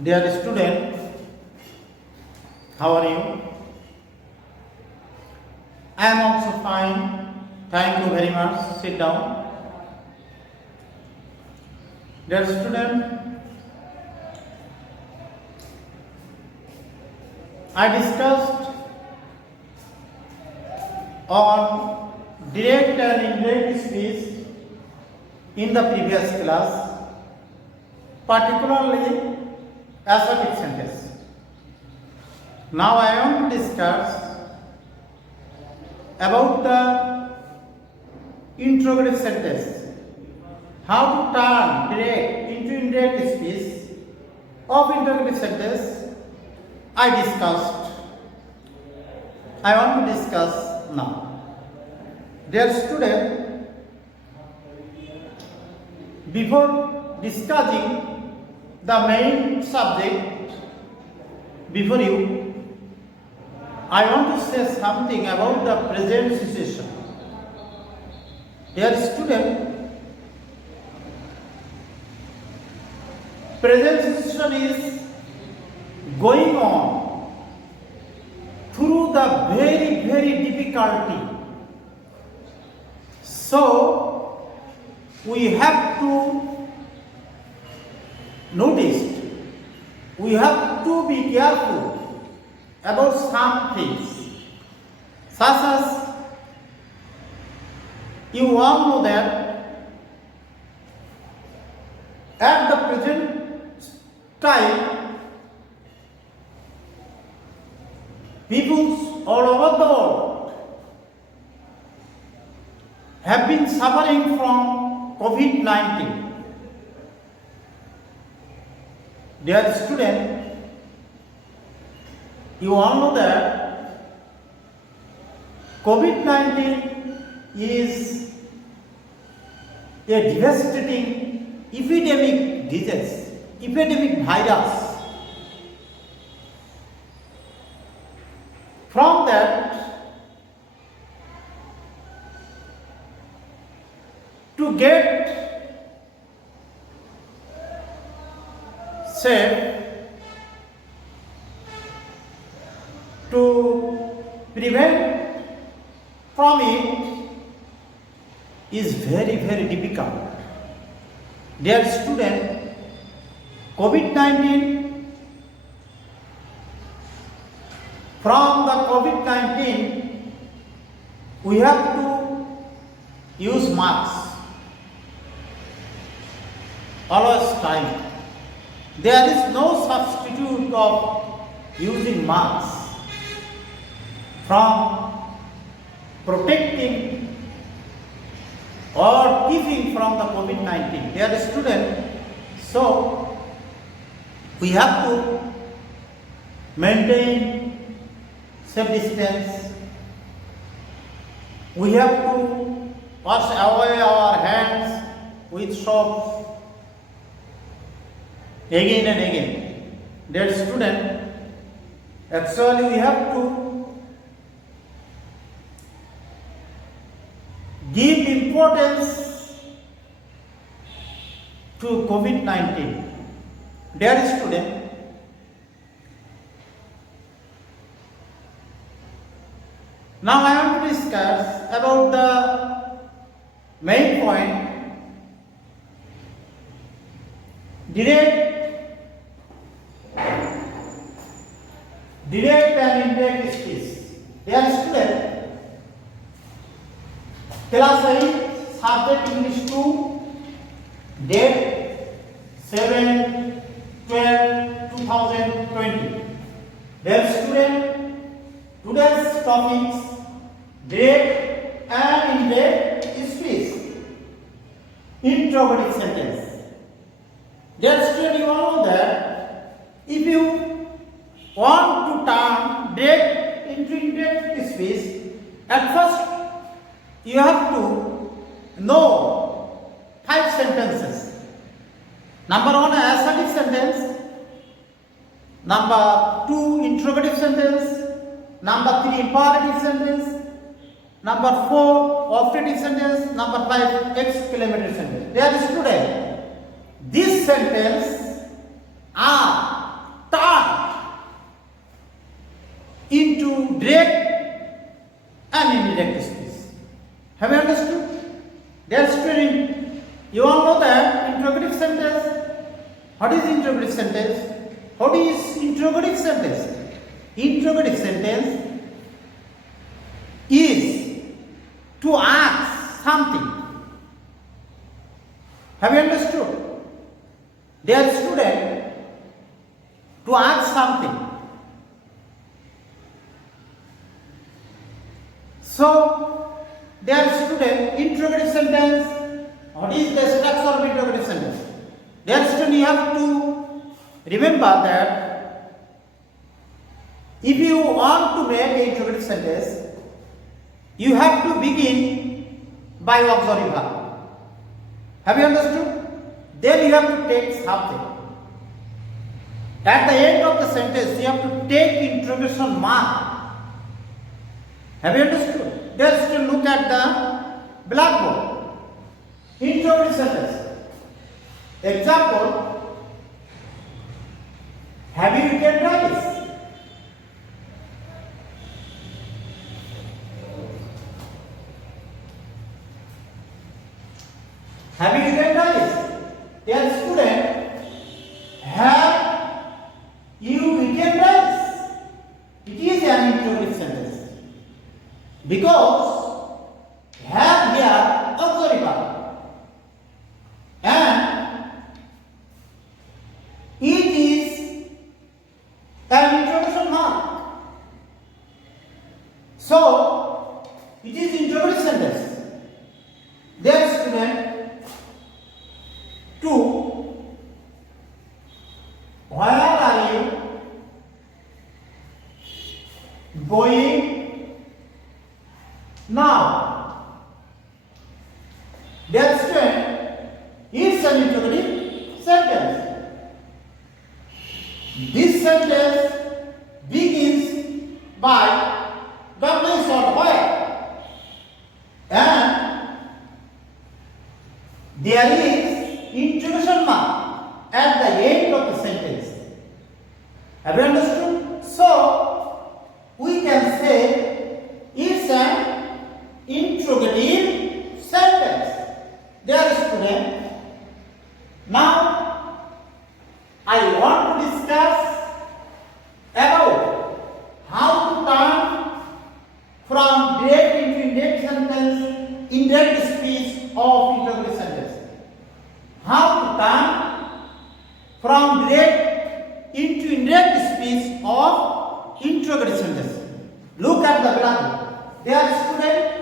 Dear student, how are you? I am also fine. Thank you very much. Sit down. Dear student, I discussed on direct and indirect speech in the previous class, particularly assertive sentence. Now I want to discuss about the interrogative sentence. How to turn direct into indirect speech of interrogative sentence I discussed. I want to discuss now. Dear student, before discussing the main subject before you, I want to say something about the present situation. Dear student, present situation is going on through the very difficulty. So we have to notice, we have to be careful about some things, such as you all know that at the present time, peoples all over the world have been suffering from COVID-19. Dear student, you all know that COVID-19 is a devastating epidemic disease, epidemic virus. From that, to get safe, to prevent from it is very difficult. Dear student, COVID-19, from the COVID-19, we have to use masks always time. There is no substitute of using masks from protecting or keeping from the COVID-19. Dear student, so we have to maintain safe distance. We have to wash away our hands with soap again and again. Dear student, actually we have to give importance to COVID-19. Dear student, now I want to discuss about the main point, direct and indirect speech. Dear student, class 8, subject English 2, date 7/12/2020. Dear student, today's topics direct and indirect speech, interrogative sentence. Dear student, you all know that if you want to turn direct into indirect speech, at first you have to know 5 sentences. Number 1, assertive sentence. Number 2, interrogative sentence. Number 3, imperative sentence. Number 4, operative sentence. Number 5, exclamatory sentence. Dear student, these sentences are direct and indirect speech. Have you understood? Dear student, you all know that interrogative sentence. What is interrogative sentence? What is interrogative sentence? Interrogative sentence is to ask something. Have you understood? Dear student, to ask something. So, dear student, interrogative sentence, what is the structure of interrogative sentence? Dear student, you have to remember that if you want to make an interrogative sentence, you have to begin by auxiliary verb. Have you understood? Then you have to take something. At the end of the sentence, you have to take interrogation mark. Have you understood? Just to look at the blackboard. Interrogative sentence. Example: have you eaten rice? Have you eaten rice? Dear student, have you eaten rice? It is an interrogative sentence because have here auxiliary verb and it is an interrogation mark. So it is interrogative sentence. Dear student, to where are you going now? Dear student, it's an interrogative sentence. This sentence begins by W or where, and there is interrogation mark at the end of the sentence. Have you understood? So we can say it's an interrogative sentence. Dear student, now I want to discuss about how to turn from direct into indirect sentence, indirect speech of interrogative sentence. How to turn from direct into indirect speech of interrogative sentence. Look at the blackboard. Dear student,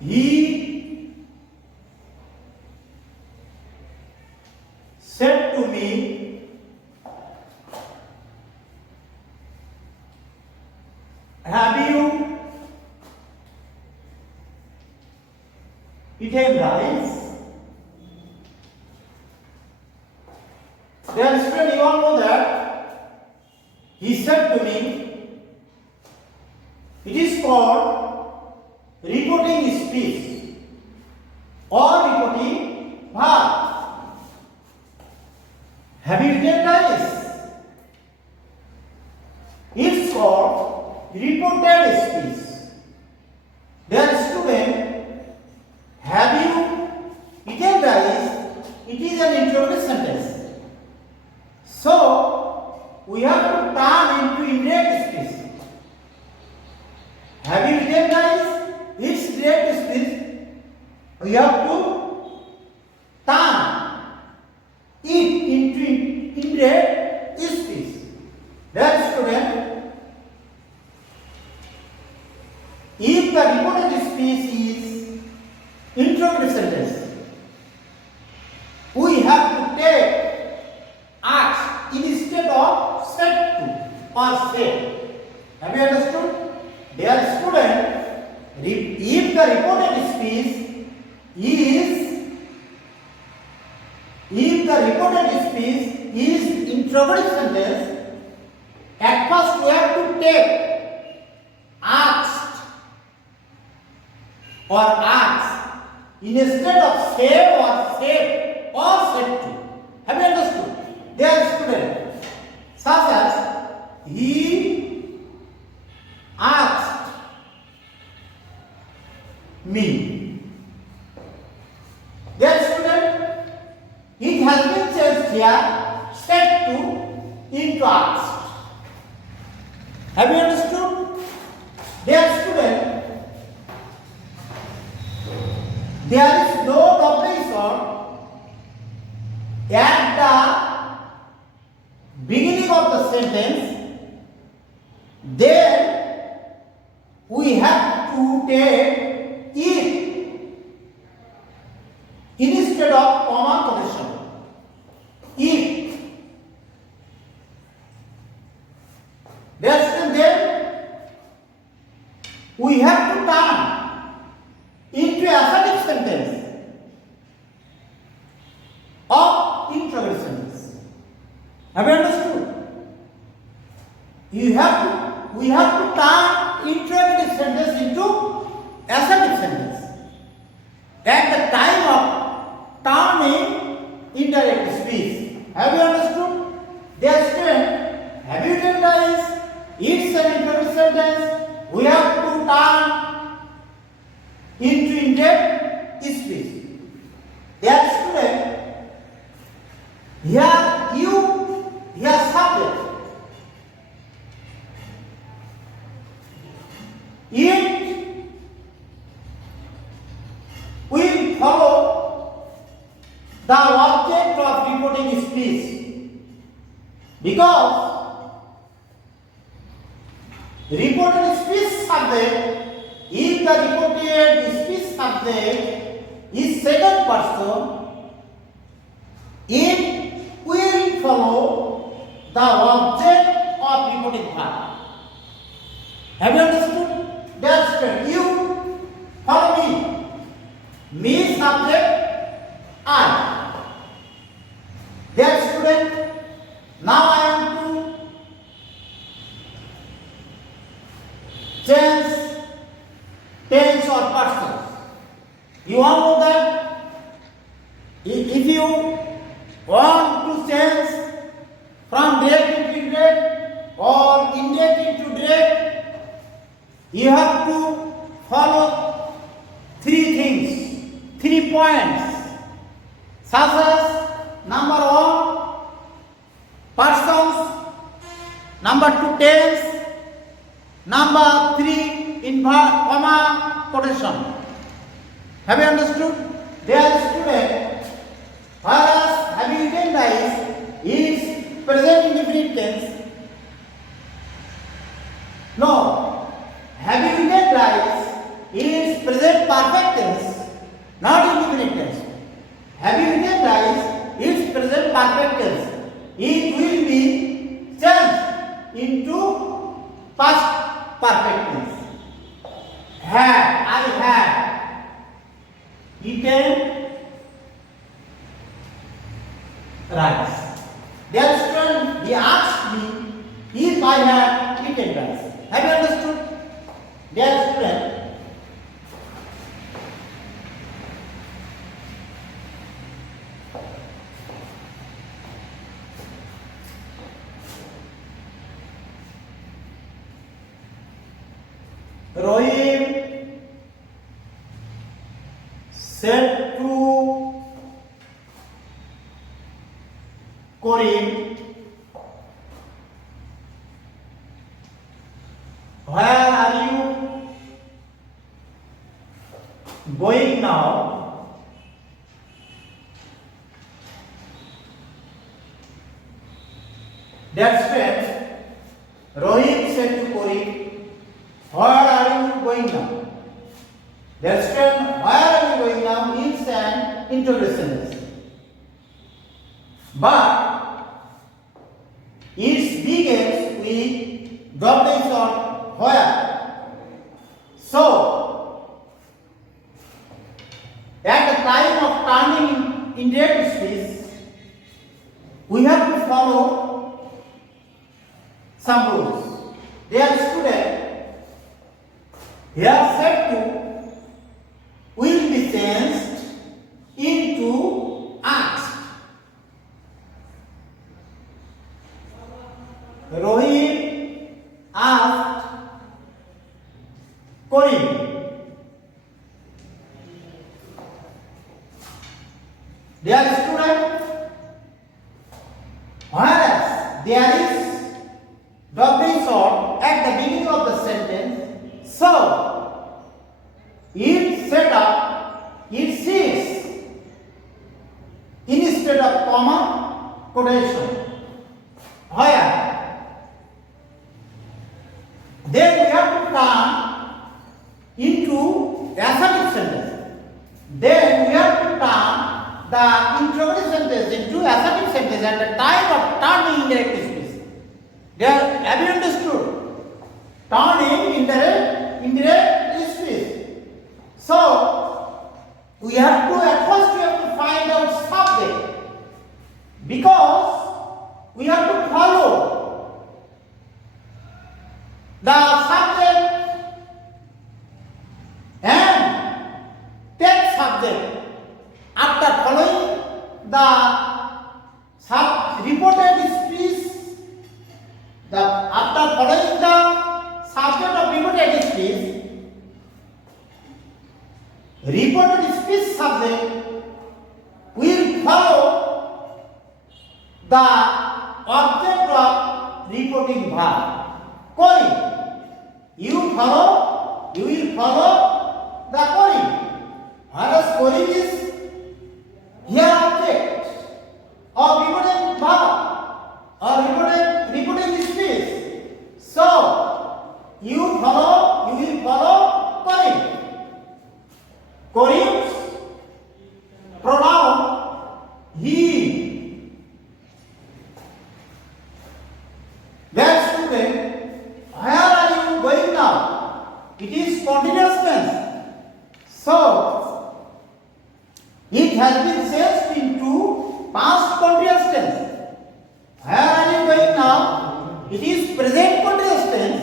he said to me, have you eaten rice? Dear student, you all know that he said to me, it is called reporting speech or reporting verb. Have you eaten rice? It's called reported speech. Dear student, have you eaten rice? It is an interrogative sentence. So we have to turn into indirect speech. Have you eaten rice? It's direct speech. We have to turn it into indirect speech. Dear student, if the reported speech is interrogative sentence, we have to take asked instead of said to or said. Have you understood? Dear student, if the reported speech is interrogative sentence, at first we have to take asked or asked instead of said or said or said to. Have you understood? Dear student, such as Dear student, it has been changed here, set to into asked. Have you understood? Dear student, there is no operation at the beginning of the sentence. Then we have to take it instead of comma position. If then we have to turn into assertive sentence or interrogative sentence. Have you understood? We have to turn interrogative sentence into assertive sentence. At the time of turning indirect speech. Have you understood? Dear student, have you realized it's an interrogative sentence? We have to turn into indirect speech. Dear student, here subject. It will follow the object of reporting speech, because reported speech subject, if the reported speech subject is second person, it will follow the object of reporting verb. Have you understood? Dear student, you follow me. Me subject I. Dear student, now I am to change tense or person. You all know that if you want to change from direct into indirect or indirect into direct, you have to follow three things, 3 points, such as number 1, persons, number 2, tense, number 3, in comma quotation. Have you understood? Dear student, whereas have you recognized is present indefinite tense? No. Have you recognized is present perfect tense, not indefinite tense. Have you recognized is present perfect tense? It will be changed into past perfect tense. Have, I have eaten rice. Dear student, he asked me if I have eaten rice. Have you understood? Dear student, Rohit said to Corinne, where are you going now? That's when Rohit said to Corinne, where are you going now? That's when where are you going now is an interrogative sentence. But it begins with WH or where. So, at the time of turning indirect speech, we have to follow some rules. Dear student, here said to will be changed into asked. Rohit asked Corinne, Dear student, whereas there is doubly short at the beginning of the sentence, so it set up, it sits instead of comma quotation. Where then we have to turn into assertive sentence. Then we have to turn the interrogative sentence into assertive sentence and the type of turning indirect speech. Have you understood? Turning indirect speech. So we have to at first we have to find out subject, because we have to follow the subject and take subject. After following the reported speech, after following the subject of reported speech, reported speech subject will follow the object of reporting verb. Calling. You will follow the calling. Whereas calling is here object of reporting verb or reporting speech. So you will follow calling. Calling pronoun he. Well, student, where are you going now? It is continuous tense. So it has been changed into past continuous tense. Where are you going now? It is present continuous tense.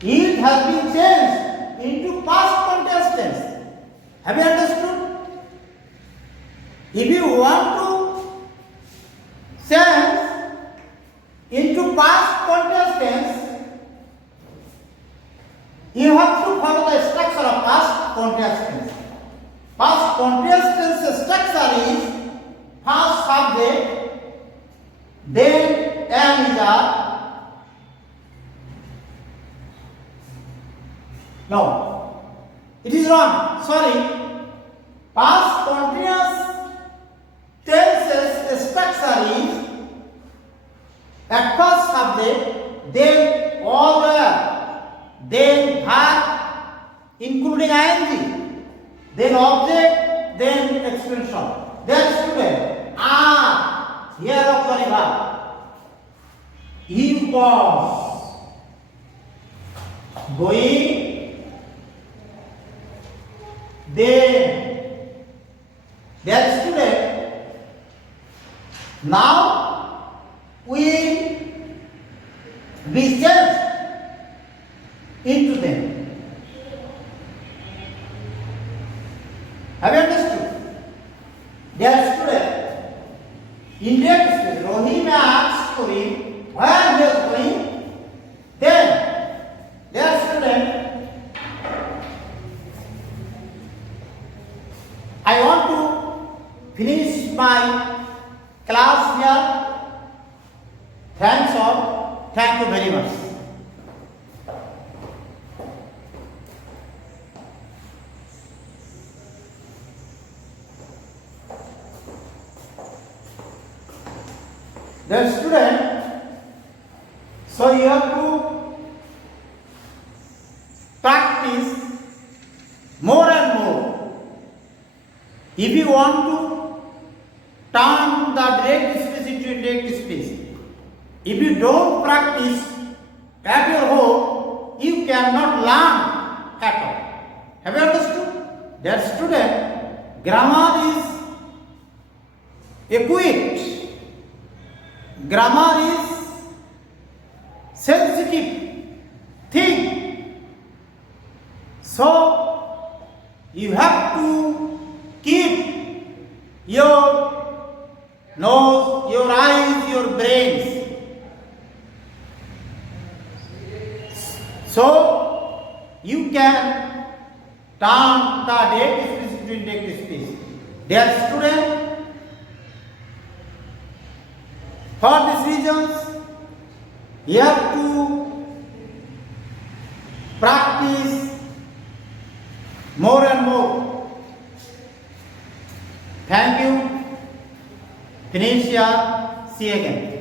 It has been changed into past continuous tense. Have you understood? If you want to change into past continuous tense, you have to follow the structure of past continuous tense. Past continuous tense structure is first subject, then am is a. No, it is wrong. Sorry. Past continuous tenses structure is at first subject, then all were, then verb including ing, then object, then expression. Then student are here auxiliary verb. He was going, then student now will be changed into them. Have you understood? Dear student, indirect speech, Rohim asks to him where he is going. Then, dear student, I want to finish my class here. Thanks all. Thank you very much. Dear student, so you have to practice more and more. If you want to turn the direct speech into indirect speech, if you don't practice at your home, you cannot learn at all. Have you understood? Dear student, grammar is equipped. Grammar is sensitive thing. So you have to keep your nose, your eyes, your brains. So you can turn the direct speech into indirect speech. Dear student, for these reasons, you have to practice more and more. Thank you. Finish your. See you again.